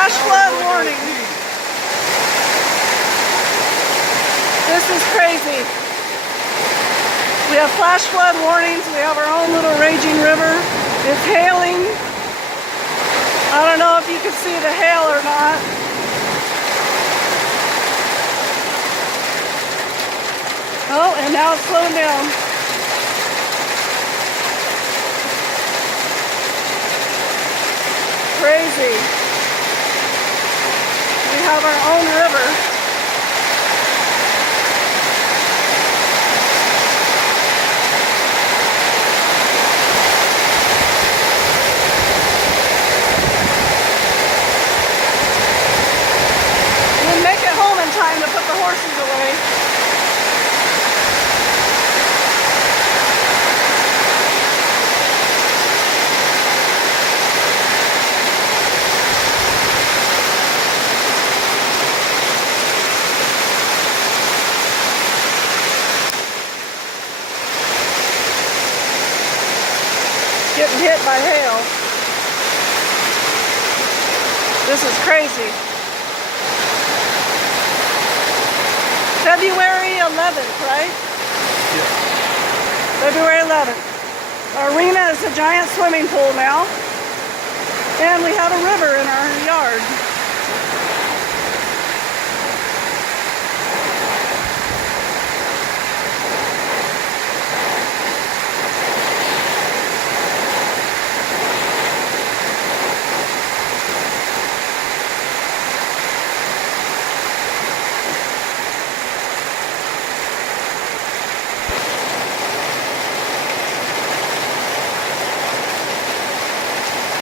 Flash flood warning. This is crazy. We have flash flood warnings. We have our own little raging river. It's hailing. I don't know if you can see the hail or not. Oh, and now it's slowing down. Crazy. We have our own river. We'll make it home in time to put the horses away. Getting hit by hail. This is crazy. February 11th, right? Yeah. February 11th. Our arena is a giant swimming pool now. And we have a river in our yard.